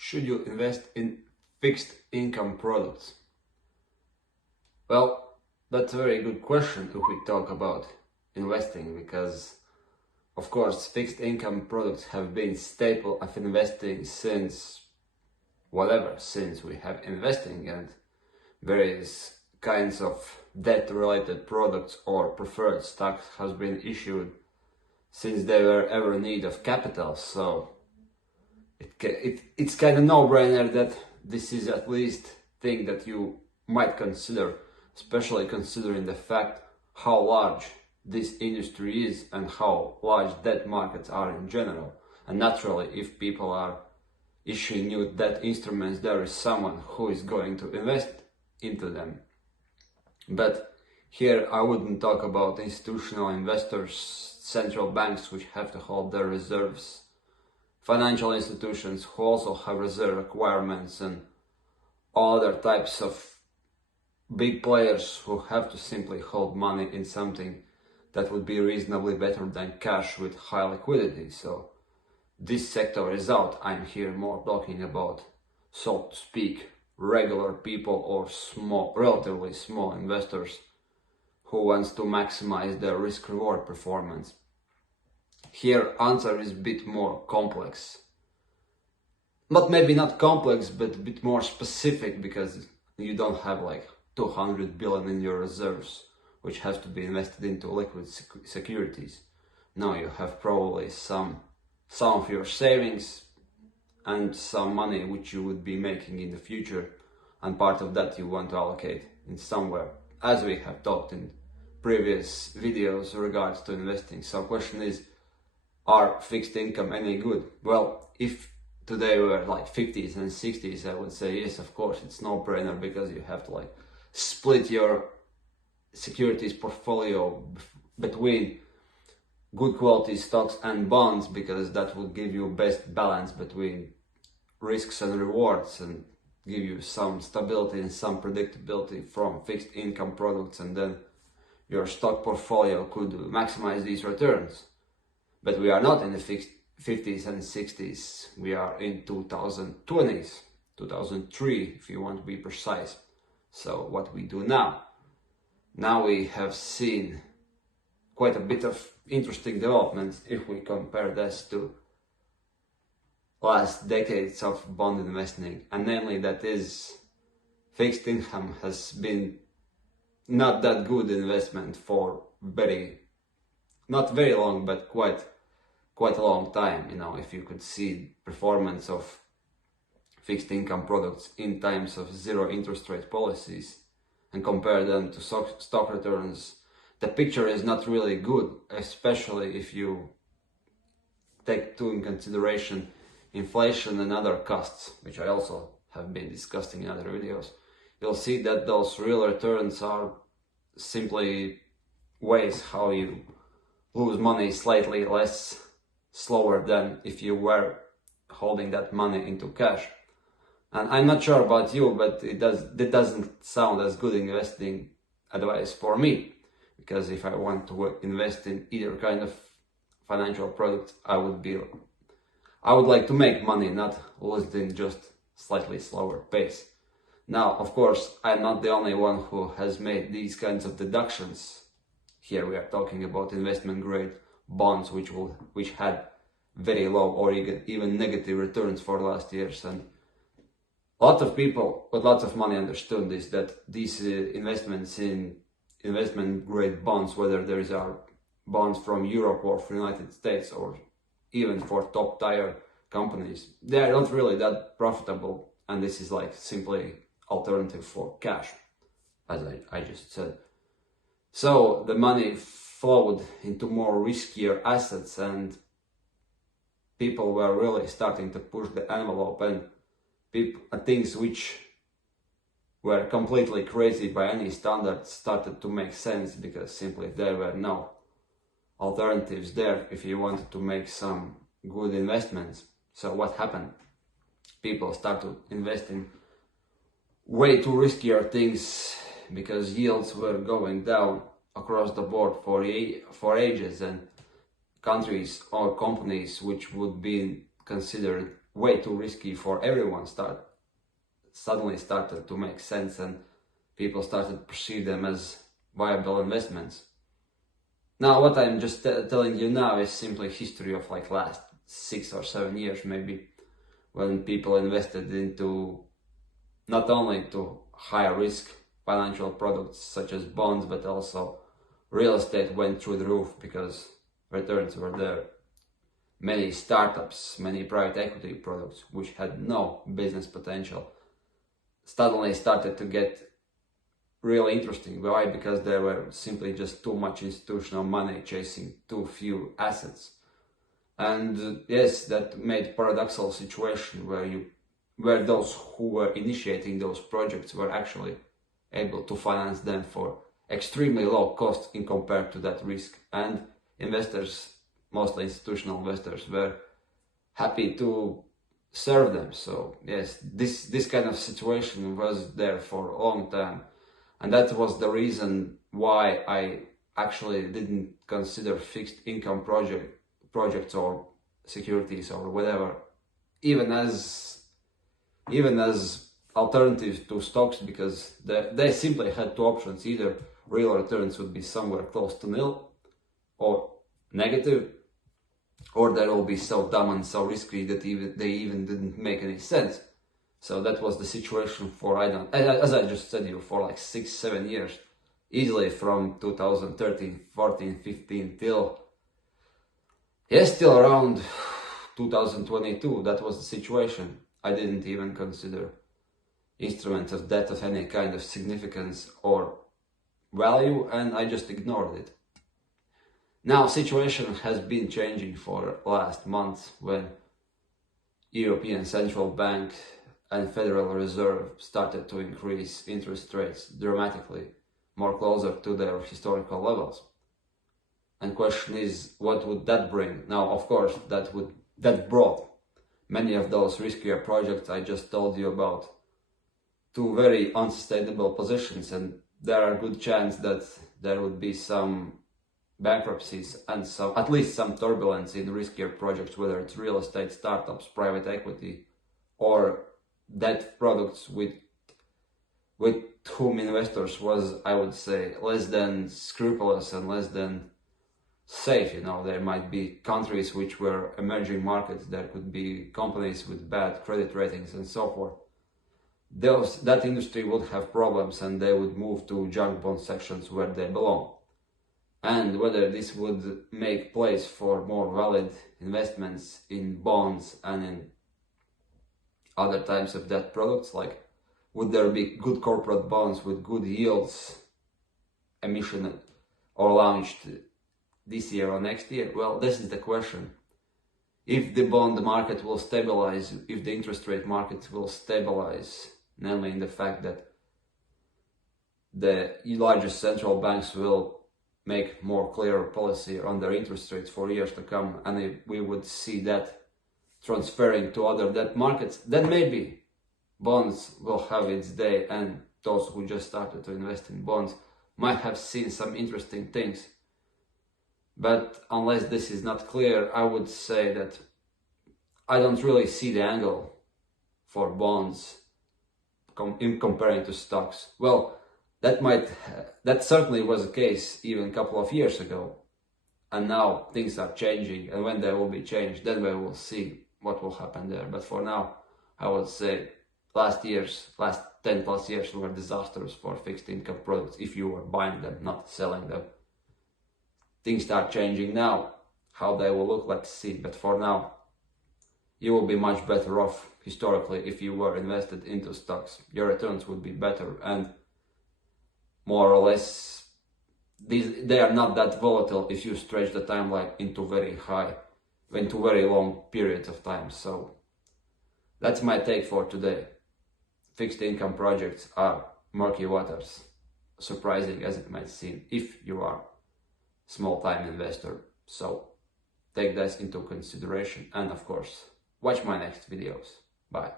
Should you invest in fixed income products? Well, that's a very good question if we talk about investing, because of course fixed income products have been staple of investing since we have investing, and various kinds of debt related products or preferred stocks has been issued since they were ever in need of capital. So it's kind of no-brainer that this is at least thing that you might consider, especially considering the fact how large this industry is and how large debt markets are in general. And naturally, if people are issuing new debt instruments, there is someone who is going to invest into them. But here I wouldn't talk about institutional investors, central banks which have to hold their reserves, financial institutions who also have reserve requirements, and all other types of big players who have to simply hold money in something that would be reasonably better than cash with high liquidity. So this sector is out. I'm here more talking about, so to speak, regular people or relatively small investors who wants to maximize their risk-reward performance. Here answer is a bit more complex. But maybe not complex, but a bit more specific, because you don't have like 200 billion in your reserves, which has to be invested into liquid securities. No, you have probably some of your savings and some money which you would be making in the future, and part of that you want to allocate in somewhere, as we have talked in previous videos regards to investing. So question is, are fixed income any good? Well, if today we were like 50s and 60s, I would say yes, of course, it's no-brainer, because you have to like split your securities portfolio between good quality stocks and bonds, because that will give you best balance between risks and rewards and give you some stability and some predictability from fixed income products, and then your stock portfolio could maximize these returns. But we are not in the 50s and 60s, we are in 2020s, 2003 if you want to be precise. So what we do now we have seen quite a bit of interesting developments if we compare this to last decades of bond investing, and namely that is fixed income has been not that good investment for not very long, but quite a long time. You know, if you could see performance of fixed income products in times of zero interest rate policies and compare them to stock returns, the picture is not really good, especially if you take in consideration inflation and other costs, which I also have been discussing in other videos. You'll see that those real returns are simply ways how you lose money slightly less slower than if you were holding that money into cash. And I'm not sure about you, but it doesn't sound as good investing advice for me, because if I want to invest in either kind of financial product, I would like to make money, not lose it in just slightly slower pace. Now, of course, I'm not the only one who has made these kinds of deductions. Here we are talking about investment grade bonds which had very low or even negative returns for last years, and a lot of people with lots of money understood this, that these investments in investment grade bonds, whether there are bonds from Europe or from United States or even for top tier companies, they are not really that profitable, and this is like simply alternative for cash, as I just said. So the money flowed into more riskier assets, and people were really starting to push the envelope, and things which were completely crazy by any standards started to make sense, because simply there were no alternatives there if you wanted to make some good investments. So what happened? People started investing way too riskier things, because yields were going down across the board for ages, and countries or companies which would be considered way too risky for everyone suddenly started to make sense, and people started to perceive them as viable investments. Now, what I'm just telling you now is simply history of like last 6 or 7 years maybe, when people invested into not only to higher risk financial products such as bonds, but also real estate went through the roof because returns were there. Many startups, many private equity products which had no business potential suddenly started to get really interesting. Why? Because there were simply just too much institutional money chasing too few assets. And yes, that made paradoxical situation where those who were initiating those projects were actually able to finance them for extremely low cost in compared to that risk. And investors, mostly institutional investors, were happy to serve them. So yes, this kind of situation was there for a long time. And that was the reason why I actually didn't consider fixed income projects or securities or whatever, even as alternatives to stocks, because they simply had two options. Either real returns would be somewhere close to nil or negative, or they will be so dumb and so risky that they even didn't make any sense. So that was the situation for, as I just said you, for like 6-7 years, easily from 2013, 14, 15 till around 2022. That was the situation. I didn't even consider instruments of debt of any kind of significance or value, and I just ignored it. Now situation has been changing for last month, when European Central Bank and Federal Reserve started to increase interest rates dramatically, more closer to their historical levels. And question is, what would that bring? Now, of course, that brought many of those riskier projects I just told you about to very unsustainable positions, and there are good chance that there would be some bankruptcies and at least some turbulence in riskier projects, whether it's real estate, startups, private equity, or debt products with whom investors was, I would say, less than scrupulous and less than safe. There might be countries which were emerging markets, there could be companies with bad credit ratings and so forth. That industry would have problems, and they would move to junk bond sections where they belong. And whether this would make place for more valid investments in bonds and in other types of debt products, like would there be good corporate bonds with good yields emission or launched this year or next year? Well, this is the question. If the bond market will stabilize, if the interest rate market will stabilize, namely in the fact that the largest central banks will make more clearer policy on their interest rates for years to come, and if we would see that transferring to other debt markets, then maybe bonds will have its day, and those who just started to invest in bonds might have seen some interesting things. But unless this is not clear, I would say that I don't really see the angle for bonds in comparing to stocks. Well, that certainly was the case even a couple of years ago, and now things are changing, and when they will be changed, then we will see what will happen there. But for now, I would say last 10 plus years were disastrous for fixed income products if you were buying them, not selling them. Things start changing now. How they will look, let's see. But for now, you will be much better off historically if you were invested into stocks. Your returns would be better, and more or less they are not that volatile if you stretch the timeline into very long periods of time. So that's my take for today. Fixed income projects are murky waters, surprising as it might seem if you are a small time investor. So take this into consideration, and of course watch my next videos. Bye.